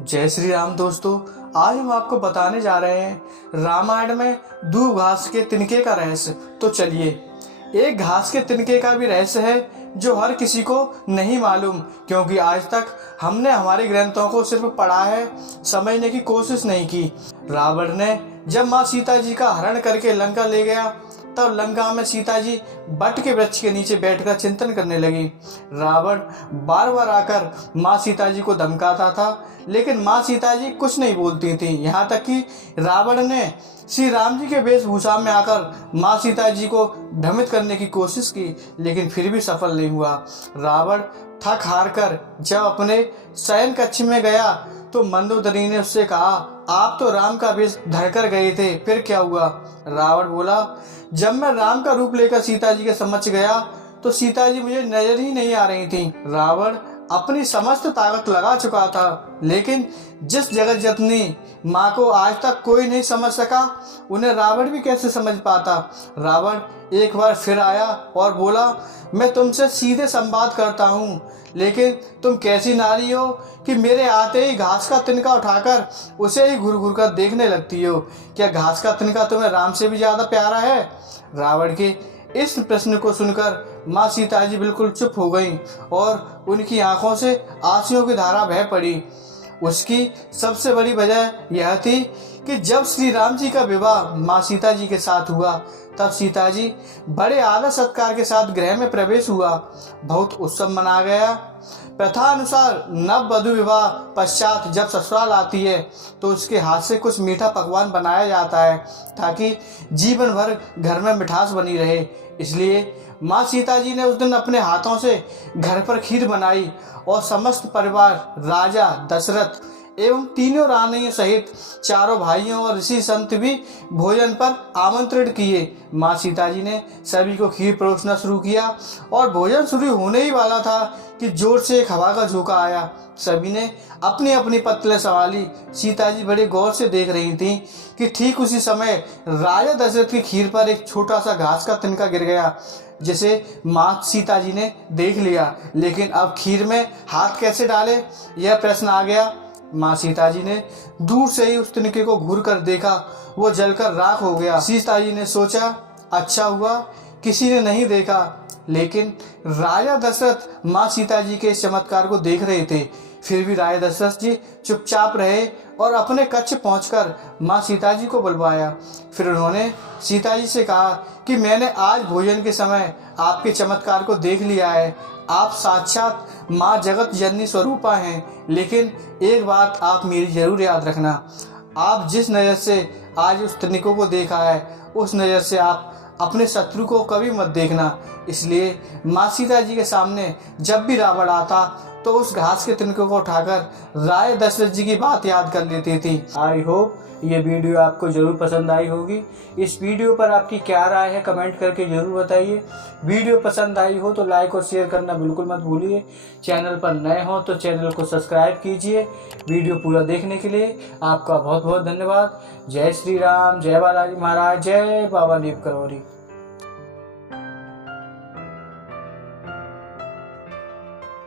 जय श्री राम दोस्तों। आज हम आपको बताने जा रहे हैं रामायण में दूब घास के तिनके का रहस्य। तो चलिए, एक घास के तिनके का भी रहस्य है जो हर किसी को नहीं मालूम, क्योंकि आज तक हमने हमारे ग्रंथों को सिर्फ पढ़ा है, समझने की कोशिश नहीं की। रावण ने जब माँ सीता जी का हरण करके लंका ले गया, तब लंका में सीता जी बट के वृक्ष के नीचे बैठकर चिंतन करने लगी। रावण बार बार आकर माँ सीता जी को धमकाता था, लेकिन माँ सीता जी कुछ नहीं बोलती थी। यहाँ तक कि रावण ने श्री राम जी के वेशभूषा में आकर माँ सीता जी को भ्रमित करने की कोशिश की, लेकिन फिर भी सफल नहीं हुआ। रावण थक हार कर जब अपने शयन कक्ष में गया तो मंदोदरी ने उससे कहा, आप तो राम का वेश धरकर गए थे, फिर क्या हुआ? रावण बोला, जब मैं राम का रूप लेकर सीता जी के समक्ष गया तो सीता जी मुझे नजर ही नहीं आ रही थी। रावण अपनी समस्त ताकत लगा चुका था, लेकिन जिस जगत जननी माँ को आज तक कोई नहीं समझ सका, उन्हें रावण भी कैसे समझ पाता। रावण एक बार फिर आया और बोला, मैं तुमसे सीधे संवाद करता हूँ, लेकिन तुम कैसी नारी हो कि मेरे आते ही घास का तिनका उठाकर उसे ही घूर घूर कर देखने लगती हो। क्या घास का तिनका तुम्हें राम से भी ज्यादा प्यारा है? रावण के इस प्रश्न को सुनकर माँ सीता जी बिल्कुल चुप हो गईं और उनकी आंखों से आंसुओं की धारा बह पड़ी। उसकी सबसे बड़ी वजह यह थी कि जब श्री राम जी का विवाह माँ सीता जी के साथ हुआ, तब सीता जी बड़े आदर सत्कार के साथ गृह में प्रवेश हुआ। बहुत उत्सव मना गया। प्रथा अनुसार नव वधु विवाह पश्चात जब ससुराल आती है तो उसके हाथ से कुछ मीठा पकवान बनाया जाता है, ताकि जीवन भर घर में मिठास बनी रहे। इसलिए माँ सीता जी ने उस दिन अपने हाथों से घर पर खीर बनाई और समस्त परिवार, राजा दशरथ एवं तीनों रानियों सहित चारों भाइयों और ऋषि संत भी भोजन पर आमंत्रण किए। माँ सीता जी ने सभी को खीर परोसना शुरू किया और भोजन शुरू होने ही वाला था कि जोर से एक हवा का झोंका आया। सभी ने अपनी अपनी पत्तलें संभाली। सीता जी बड़े गौर से देख रही थीं कि ठीक उसी समय राजा दशरथ की खीर पर एक छोटा सा घास का तिनका गिर गया, जिसे माँ सीता जी ने देख लिया। लेकिन अब खीर में हाथ कैसे डाले, यह प्रश्न आ गया। माँ सीता जी ने दूर से ही उस तिनके को घूर कर देखा, वो जलकर राख हो गया। सीता जी ने सोचा, अच्छा हुआ किसी ने नहीं देखा। लेकिन राजा दशरथ माँ सीता जी के इस चमत्कार को देख रहे थे। फिर भी राजा दशरथ जी चुपचाप रहे और अपने कक्ष पहुंचकर माँ सीता जी को बुलवाया। फिर उन्होंने सीता जी से कहा कि मैंने आज भोजन के समय आपके चमत्कार को देख लिया है। आप साक्षात माँ जगत जननी स्वरूपा हैं, लेकिन एक बात आप मेरी जरूर याद रखना। आप जिस नज़र से आज उस तिनकों को देखा है, उस नज़र से आप अपने शत्रु को कभी मत देखना। इसलिए माँ सीता जी के सामने जब भी रावण आता तो उस घास के तिनकों को उठाकर राय दशरथ जी की बात याद कर लेती थी। आई होप ये वीडियो आपको जरूर पसंद आई होगी। इस वीडियो पर आपकी क्या राय है कमेंट करके जरूर बताइए। वीडियो पसंद आई हो तो लाइक और शेयर करना बिल्कुल मत भूलिए। चैनल पर नए हो तो चैनल को सब्सक्राइब कीजिए। वीडियो पूरा देखने के लिए आपका बहुत बहुत धन्यवाद। जय श्री राम, जय बालाजी महाराज, जय बाबा नीम करौरी।